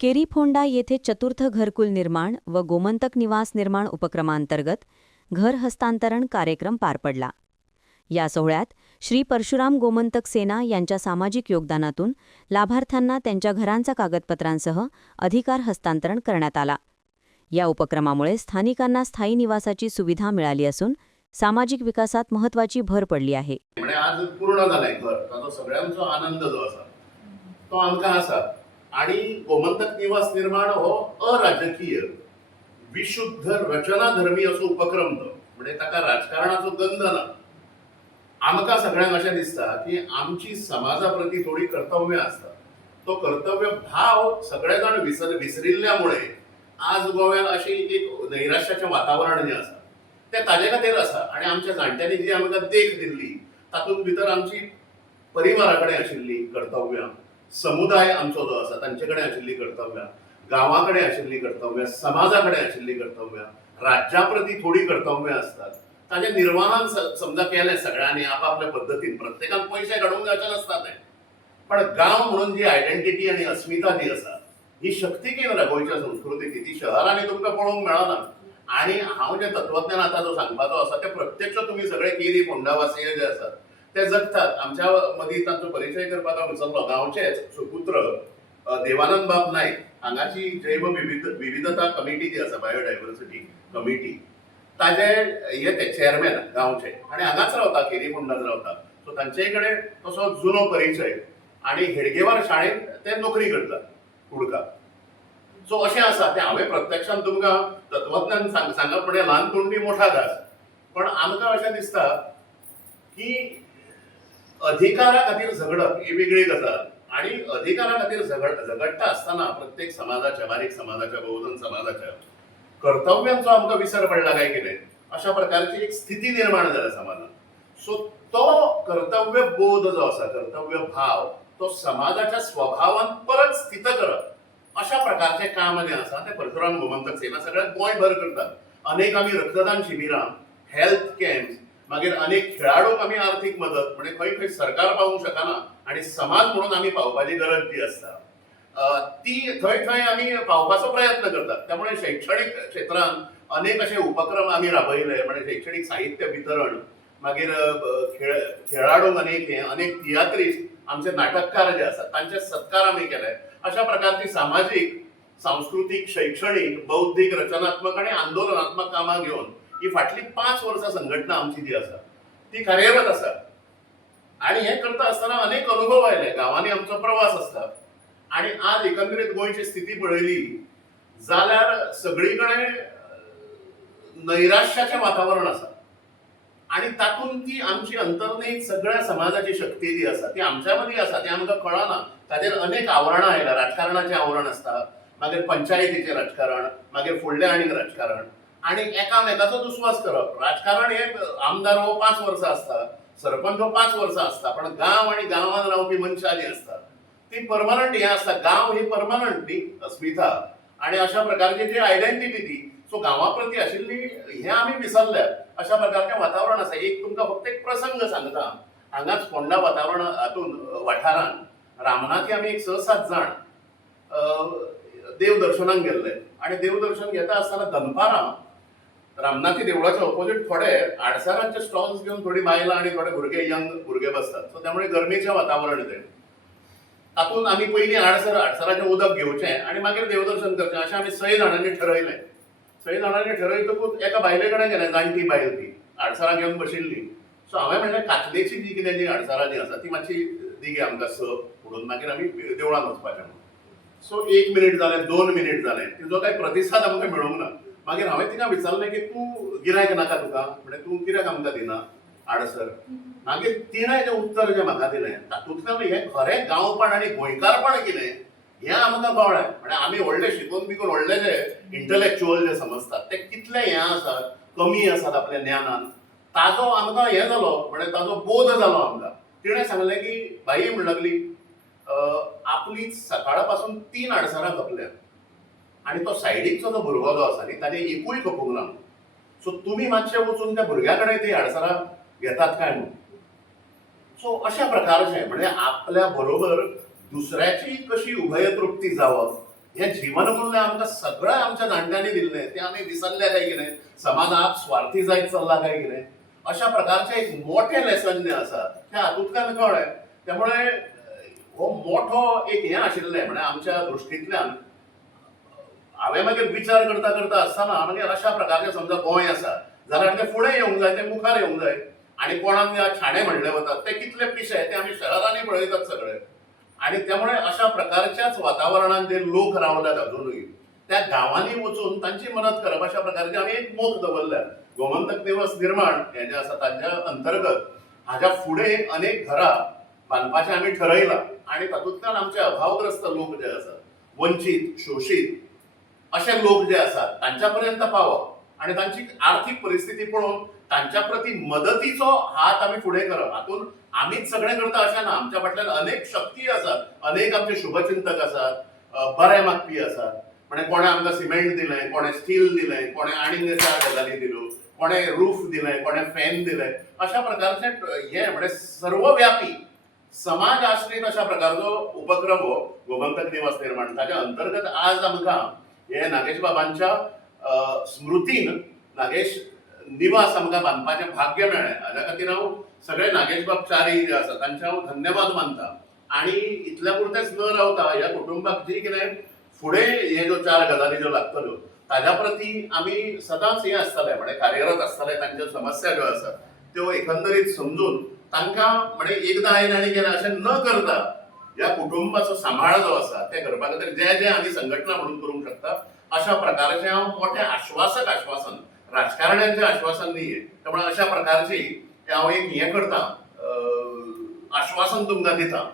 केरीफोंडा येथे चतुर्थ घरकुल निर्माण व गोमंतक निवास निर्माण उपक्रमांतर्गत घर हस्तांतरण कार्यक्रम पार पडला. या सोहळ्यात श्री परशुराम गोमंतक सेना यांच्या सामाजिक योगदानातून लाभार्थ्यांना त्यांच्या घरांचा कागदपत्रांसह अधिकार हस्तांतरण करण्यात आला. या उपक्रमामुळे स्थानिकांना स्थायी निवासाची सुविधा मिळाली असून सामाजिक विकासात महत्वाची भर पडली आहे. आज पूर्ण जालाय घर. सगळ्यांचो आनंद जो आसा तो आमकां आसा आणि गोमंतक निवास निर्माण हो अराजकीय. विशुद्ध रचनाधर्मी असो उपक्रम तो. म्हणजे ताका राजकारणाचो गंध ना. आमकां सगळ्यांक अशें दिसता की आमची समाजा प्रती थोडी कर्तव्य आसता. तो कर्तव्य भाव सगळे जाण विसर विसरिल्ल्यामुळे आज गोव्यात अशी एक नैराश्याचें वातावरण जें आसा तें ताजे खातीर आसा. आनी आमच्या जाणट्यांनी जी आमकां देख दिल्ली तातूंत भितर आमची परिवारा कडेन आशिल्ली कर्तव्यां समुदाय आमचो जो आसा तांचे कडेन आशिल्ली कर्तव्यां गांवा कडेन आशिल्ली कर्तव्यां समाजा कडेन आशिल्ली कर्तव्यां राज्या प्रती थोडी कर्तव्यां आसतात ताजें निर्वाहन समजा केलें सगळ्यांनी आपापल्या पद्दतीन प्रत्येकान पयशे काडूंक जावचे नासता तें. पण गांव म्हणून जी आयडेंटिटी आनी अस्मिता जी आसा ही शक्ती केंद्र गोंयच्या संस्कृतीची ती शहरांनी तुमकां पळोवंक मेळना आणि हांव जे म्हणजे तत्वज्ञान आतां जो सांगपाचो आसा ते प्रत्यक्ष तुमी सगळे केरी फोंडावासीय जे आसात ते जगतात. आमच्या मदीं तांचो परिचय करपाक हांव विसरलो गांवचेच सुपुत्र देवानंद बाब नायक हांगाची जैव विविध विविधता कमिटी जी आसा बायोडायव्हर्सिटी कमिटी ताजे हे ते चेअरमॅन गांवचे. आणि हांगाच रावता केरी फोंडाच रावता. सो तांचे कडेन तसो जुनो परिचय. आणि हेडगेवार शाळेंत ते नोकरी करतात कुडका. सो अशें आसा. तें हांवें प्रत्यक्षान तुमकां तत्वज्ञान सांग सांगप म्हणजे ल्हान तोंडी मोठा घास. पण आमकां अशें दिसता की अधिकारा खातीर झगडप ही वेगळी गजाल आणि अधिकारा खातीर झगड झगडटा आसतना प्रत्येक समाजाच्या बारीक समाजाच्या बहुजन समाजाच्या कर्तव्यांचो आमकां विसर पडला काय कितें अशा प्रकारची एक स्थिती निर्माण जाल्या समाजात. सो तो कर्तव्य बोध जो आसा कर्तव्य भाव तो समाजाच्या स्वभावान परत स्थित करप अशा प्रकारचे काम जे आसा ते परशुराम गोमंतक सेना सगळ्यात गोंयभर करतात. अनेक आमी रक्तदान शिबिरां हेल्थ कॅम्प मागीर अनेक खेळाडूंक आमी आर्थीक मदत म्हणजे खंय खंय सरकार पावूंक शकना आनी समाज म्हणून आमी पावपाची गरज जी आसता ती थंय थंय आमी पावपाचो प्रयत्न करतात. त्यामुळे शैक्षणीक क्षेत्रांत अनेक असे उपक्रम आमी राबयले म्हणजे शैक्षणिक साहित्य वितरण मागीर खेळ खेळाडूंक अनेक हे अनेक तियात्रीस्ट आमचे नाटककार जे आसात तांचे सत्कार आमी केले. अशा प्रकारची सामाजिक सांस्कृतिक शैक्षणिक बौद्धिक रचनात्मक आणि आंदोलनात्मक कामां घेऊन ही फाटली पाच वर्सां संघटना आमची जी आसा ती कार्यरत आसा आणि हे करता असताना अनेक अनुभव आयले गांवांनी आमचो प्रवास आसता आणि आज एकंदरीत गोंयची स्थिती पळयली जाल्यार सगळीकडे नैराश्याचें वातावरण आसा आणि तातूंत ती आमची अंतर्नीत सगळ्या समाजाची शक्ती जी आसा ती आमच्या मदीं आसा ती आमकां कळना ताचेर अनेक आवरणां आयल्या राजकारणाचें आवरण आसता मागीर पंचायतीचें राजकारण मागीर फुडलें आनीक राजकारण. आणि एकामेकाचो दुस्वास करप राजकारण हे आमदार हो पांच वर्सां आसता सरपंच हो पांच वर्सां आसता पण गांव आणि गांवांत रावपी मनशां जी आसतात ती परमनंट हें आसता गांव ही परमनंट ती अस्मिता. आणि अशा प्रकारची जी आयडेंटिटी ती सो गांवा प्रती आशिल्ली हे आमी विसरल्यात. अशा प्रकारचें वातावरण आसा एक तुमकां फक्त एक प्रसंग सांगता. हांगाच फोंडा वातावरण हातून वाठारान. रामनाथी आमी एक स सात जाण देवदर्शनाक गेल्ले. आणि देवदर्शन घेता आसतना दनपारां रामनाथी देवळाच्या ऑपोजिट थोडे आडसारांचे स्टॉल्स घेऊन थोडी बायलां आणि थोडे भुरगे यंग भुरगे बसतात. सो त्यामुळे गरमेचें वातावरण तें तातूंत आमी पयलीं आडसर आडसराचें उदक घेवचें आनी मागीर देवदर्शन करचें. अशें आमी सय जाणांनी ठरयलें सय जाणांनी ठरयतकूच एका बायले कडेन गेलें जाणटी बायल ती. आडसरां घेवन बशिल्ली. सो हांवें म्हणलें कातलेची जी कितें जी आडसरां जी आसा ती मातशी दिगे आमकां स म्हणून मागीर आमी देवळान वचपाचें म्हणून. सो एक मिनीट जालें दोन मिनीट जालें तिजो कांय प्रतिसाद आमकां मेळूंक ना. मागीर हांवें तिका विचारलें की तूं गिरायक नाका तुका म्हणजे तूं कित्याक आमकां दिना आडसर मागीर तिणें जें उत्तर जें म्हाका दिलें तातूंतल्यान हें खरें गांवपण आनी गोंयकारपण कितें हें आमकां कळ्ळें म्हणजे आमी व्हडले शिकून बिकून व्हडले जे इंटलॅक्च्युअल जे समजतात ते कितले हें आसात कमी आसात आपल्या ज्ञानान ताजो आमकां हें जालो म्हणजे ताजो बोध जालो आमकां तिणें सांगलें की बाई म्हण लागली आपली सकाळपासून तीन आडसरां खपल्या आणि तो सायडीकचो जो भुरगो जो आसा न्ही ताणें एकूय खपूंक ना सो तुमी मातशें वचून त्या भुरग्या कडेन ती आडसरां घेतात काय म्हणून? सो अशा प्रकारचे म्हणजे आपल्या बरोबर दुसऱ्याची कशी उभयतृप्ती जावप हे जीवनमूल्य आमकां सगळं आमच्या जाणट्यांनी दिल्लें तें आमी विसरले काय कितें समाजात स्वार्थी जायत चल्ला काय कितें अशा प्रकारचे एक मोठे लेसन जे आसा ते हातूंतल्यान कळ्ळें त्यामुळे हो मोठो एक हें आशिल्लें म्हणजे आमच्या दृश्टींतल्यान हांवें मागीर म्हणजे विचार करता करता आसतना मागीर म्हणजे अशा प्रकारचे समजा गोंय आसा जाल्यार तें फुडें येवंक जाय तें मुखार येवंक जाय. आनी कोणाक जे छाणे म्हणले वतात ते कितले पिशे ते आमी शहरांनी पळयतात सगळे. आणि त्यामुळे अशा प्रकारच्याच वातावरणात जे लोक रावल्यात अजूनही त्या गावांनी वचून तांची मदत करप अशा प्रकारचे आमी एक मोख दवरल्या गोमंतक दिवस निर्माण हे जे आसा ताच्या अंतर्गत हाज्या फुडें अनेक घरां बांदपाचें आमी ठरयलां आणि तातूंतल्यान आमचे अभावग्रस्त लोक जे आसात वंचीत शोषित असे लोक जे असतात तांच्या पर्यंत पावप आणि तांची आर्थिक परिस्थिती पळोवन तांच्या प्रती मदतीचो हात आम्ही पुढे करप हातून आमीच सगळे करता अशें ना आमच्या फाटल्यान अनेक शक्ती आसात अनेक आमचे शुभचिंतक आसात अ, बरे मागपी आसात म्हणजे कोणे आमकां सिमेंट दिलें कोणे स्टील दिलें कोणे आनीक चार गजाली दिल्यो कोणे रूफ दिलें कोणे फॅन दिलें अशा प्रकारचे हे म्हणजे सर्वव्यापी समाज आश्रित अशा प्रकारचो उपक्रम हो गोमंतक दिवस निर्माण. ताच्या अंतर्गत आज आमकां हे नागेश बाबांच्या स्मृतीन नागेश निवास आमकां बांदपाचें भाग्य मेळ्ळें. हाज्या खातीर हांव सगळे नागेश बाब जे आसा तांचे हांव धन्यवाद मानतां. आनी इतल्या पुरतेंच न रावता ह्या कुटुंबाक जी कितें फुडें हे ज्यो चार गजाली ज्यो लागतल्यो ताज्या प्रती आमी सदांच हे आसताले म्हणजे कार्यरत आसताले तांच्यो समस्या ज्यो आसात त्यो एकंदरीत समजून तांकां म्हणजे एकदां आयन आनी केलें अशें न करता ह्या कुटुंबाचो सांबाळ जो आसा त्या करपा खातीर जे जे आमी संघटना म्हणून करूंक शकता. अशा प्रकारचे हांव मोठे आश्वासक आश्वासन राजकारण्यांचे आश्वासन नाहीये. त्यामुळे अशा प्रकारची हांव एक हें करता आश्वासन तुमकां दिता.